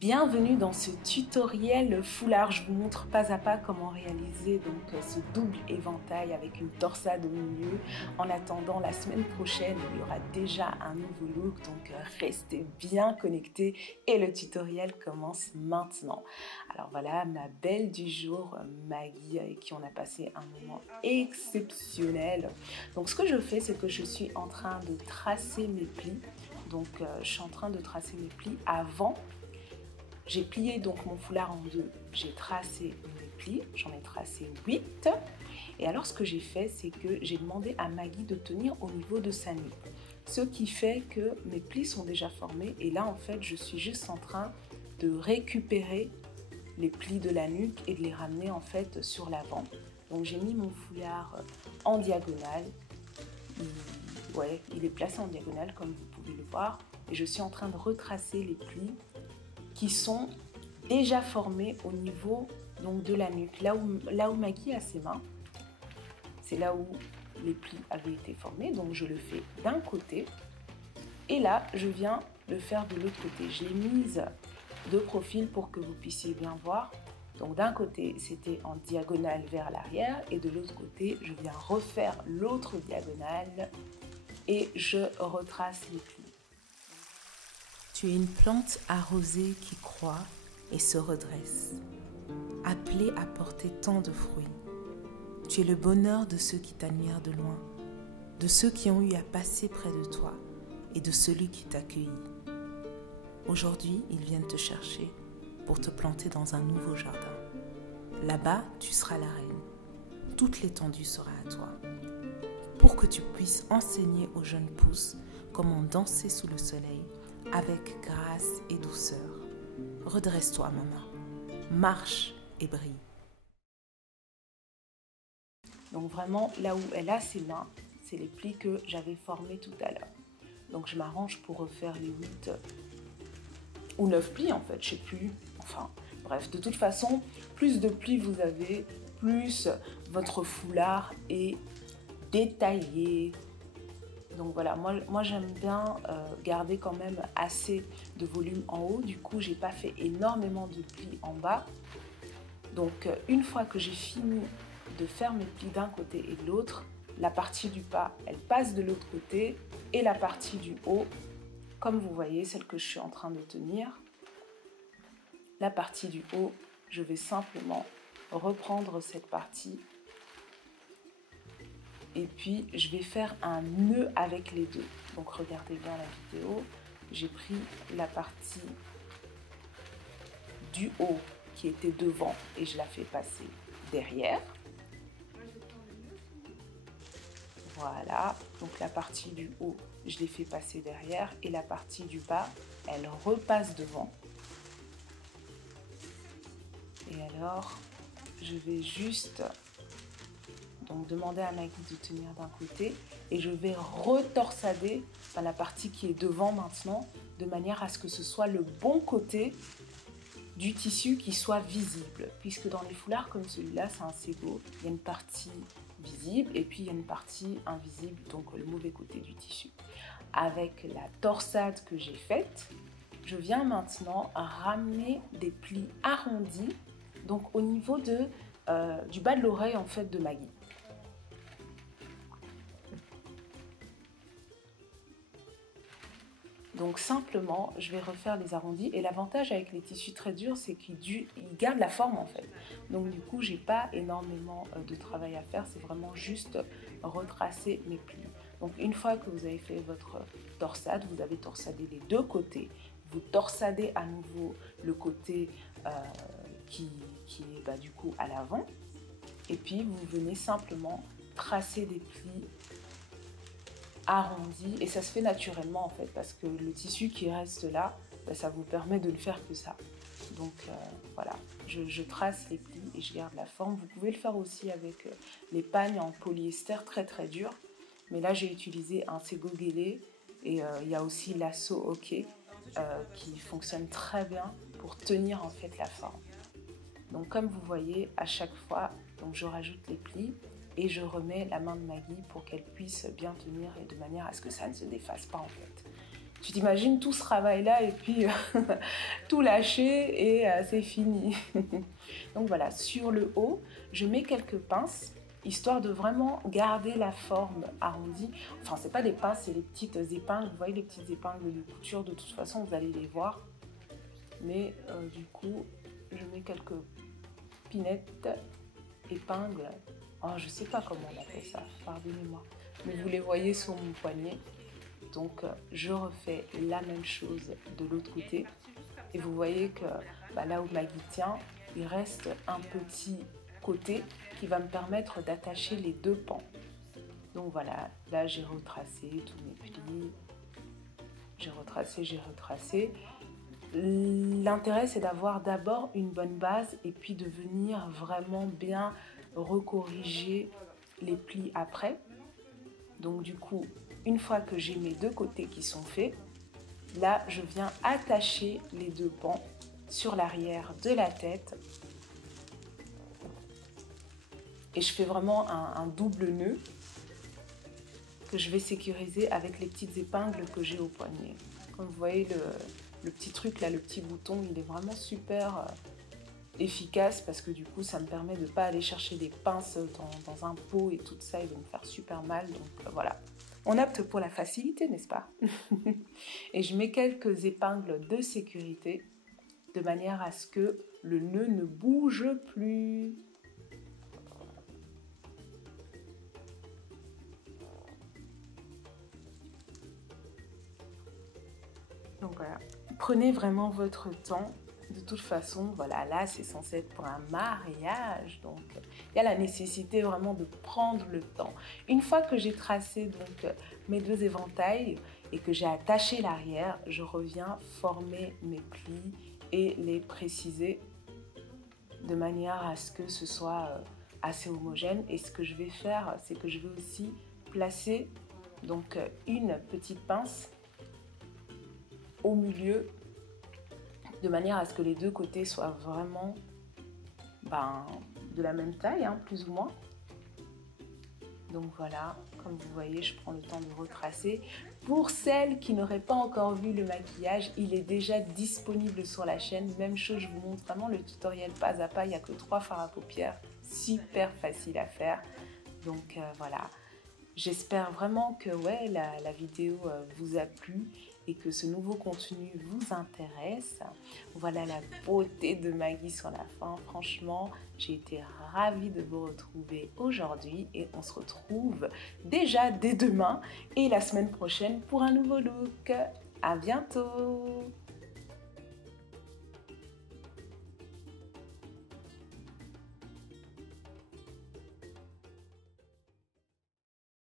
Bienvenue dans ce tutoriel foulard. Je vous montre pas à pas comment réaliser donc ce double éventail avec une torsade au milieu. En attendant, la semaine prochaine, il y aura déjà un nouveau look, donc restez bien connectés et le tutoriel commence maintenant. Alors voilà, ma belle du jour, Maggie, avec qui on a passé un moment exceptionnel. Donc ce que je fais, c'est que je suis en train de tracer mes plis. Donc je suis en train de tracer mes plis avant. J'ai plié donc mon foulard en deux, j'ai tracé mes plis, j'en ai tracé 8. Et alors ce que j'ai fait, c'est que j'ai demandé à Maggie de tenir au niveau de sa nuque. Ce qui fait que mes plis sont déjà formés et là en fait je suis juste en train de récupérer les plis de la nuque et de les ramener en fait sur l'avant. Donc j'ai mis mon foulard en diagonale, il est placé en diagonale comme vous pouvez le voir et je suis en train de retracer les plis qui sont déjà formés au niveau donc, de la nuque. Là où Maggie a ses mains, c'est là où les plis avaient été formés. Donc je le fais d'un côté et là je viens le faire de l'autre côté. Je l'ai mise de profil pour que vous puissiez bien voir. Donc d'un côté c'était en diagonale vers l'arrière et de l'autre côté je viens refaire l'autre diagonale et je retrace les plis. Tu es une plante arrosée qui croît et se redresse, appelée à porter tant de fruits. Tu es le bonheur de ceux qui t'admirent de loin, de ceux qui ont eu à passer près de toi et de celui qui t'accueillit. Aujourd'hui, ils viennent te chercher pour te planter dans un nouveau jardin. Là-bas, tu seras la reine. Toute l'étendue sera à toi. Pour que tu puisses enseigner aux jeunes pousses comment danser sous le soleil, avec grâce et douceur. Redresse-toi, maman. Marche et brille. Donc vraiment, là où elle a ses mains, c'est les plis que j'avais formés tout à l'heure. Donc je m'arrange pour refaire les 8 ou 9 plis en fait, je sais plus. Enfin, bref, de toute façon, plus de plis vous avez, plus votre foulard est détaillé. Donc voilà, moi j'aime bien garder quand même assez de volume en haut. Du coup, j'ai pas fait énormément de plis en bas. Donc une fois que j'ai fini de faire mes plis d'un côté et de l'autre, la partie du bas, elle passe de l'autre côté et la partie du haut, comme vous voyez, celle que je suis en train de tenir, la partie du haut, je vais simplement reprendre cette partie. Et puis, je vais faire un nœud avec les deux. Donc, regardez bien la vidéo. J'ai pris la partie du haut qui était devant et je la fais passer derrière. Voilà. Donc, la partie du haut, je l'ai fait passer derrière. Et la partie du bas, elle repasse devant. Et alors, je vais juste... Donc demander à Maggie de tenir d'un côté et je vais retorsader la partie qui est devant maintenant de manière à ce que ce soit le bon côté du tissu qui soit visible. Puisque dans les foulards comme celui-là, c'est un ségo, il y a une partie visible et puis il y a une partie invisible, donc le mauvais côté du tissu. Avec la torsade que j'ai faite, je viens maintenant ramener des plis arrondis, donc au niveau du bas de l'oreille en fait de Maggie. Donc simplement, je vais refaire les arrondis et l'avantage avec les tissus très durs, c'est qu'ils gardent la forme en fait. Donc du coup, j'ai pas énormément de travail à faire, c'est vraiment juste retracer mes plis. Donc une fois que vous avez fait votre torsade, vous avez torsadé les deux côtés. Vous torsadez à nouveau le côté qui est du coup à l'avant. Et puis vous venez simplement tracer des plis arrondi et ça se fait naturellement en fait parce que le tissu qui reste là, ça vous permet de ne faire que ça. Donc voilà, je trace les plis et je garde la forme. Vous pouvez le faire aussi avec les pagnes en polyester très dur, mais là j'ai utilisé un ségo guélé et il y a aussi lasso hockey qui fonctionne très bien pour tenir en fait la forme. Donc comme vous voyez, à chaque fois, donc je rajoute les plis et je remets la main de Maggie pour qu'elle puisse bien tenir et de manière à ce que ça ne se défasse pas en fait. Tu t'imagines tout ce travail-là et puis tout lâcher et c'est fini. Donc voilà, sur le haut, je mets quelques pinces, histoire de vraiment garder la forme arrondie. Enfin, c'est pas des pinces, c'est les petites épingles. Vous voyez les petites épingles de couture, de toute façon, vous allez les voir. Mais du coup, je mets quelques pinettes, épingles. Oh, je sais pas comment on appelle ça, pardonnez-moi. Mais vous les voyez sur mon poignet. Donc, je refais la même chose de l'autre côté. Et vous voyez que là où Maggie tient, il reste un petit côté qui va me permettre d'attacher les deux pans. Donc voilà, là j'ai retracé tous mes plis. J'ai retracé. L'intérêt, c'est d'avoir d'abord une bonne base et puis de venir vraiment bien recorriger les plis après. Donc du coup, une fois que j'ai mes deux côtés qui sont faits, là, je viens attacher les deux pans sur l'arrière de la tête. Et je fais vraiment un double nœud que je vais sécuriser avec les petites épingles que j'ai au poignet. Comme vous voyez, le petit truc là, le petit bouton, il est vraiment super efficace parce que du coup, ça me permet de ne pas aller chercher des pinces dans un pot et tout ça, et de me faire super mal. Donc voilà. On opte pour la facilité, n'est-ce pas? Et je mets quelques épingles de sécurité de manière à ce que le nœud ne bouge plus. Donc voilà, prenez vraiment votre temps. De toute façon, voilà, là c'est censé être pour un mariage, donc il y a la nécessité vraiment de prendre le temps. Une fois que j'ai tracé donc mes deux éventails et que j'ai attaché l'arrière, je reviens former mes plis et les préciser de manière à ce que ce soit assez homogène. Et ce que je vais faire, c'est que je vais aussi placer donc une petite pince au milieu de manière à ce que les deux côtés soient vraiment de la même taille, hein, plus ou moins. Donc voilà, comme vous voyez, je prends le temps de retracer. Pour celles qui n'auraient pas encore vu le maquillage, il est déjà disponible sur la chaîne. Même chose, je vous montre vraiment le tutoriel pas à pas. Il n'y a que 3 fards à paupières, super facile à faire. Donc voilà, j'espère vraiment que la vidéo vous a plu et que ce nouveau contenu vous intéresse. Voilà la beauté de Maggie sur la fin. Franchement, j'ai été ravie de vous retrouver aujourd'hui et on se retrouve déjà dès demain et la semaine prochaine pour un nouveau look. À bientôt!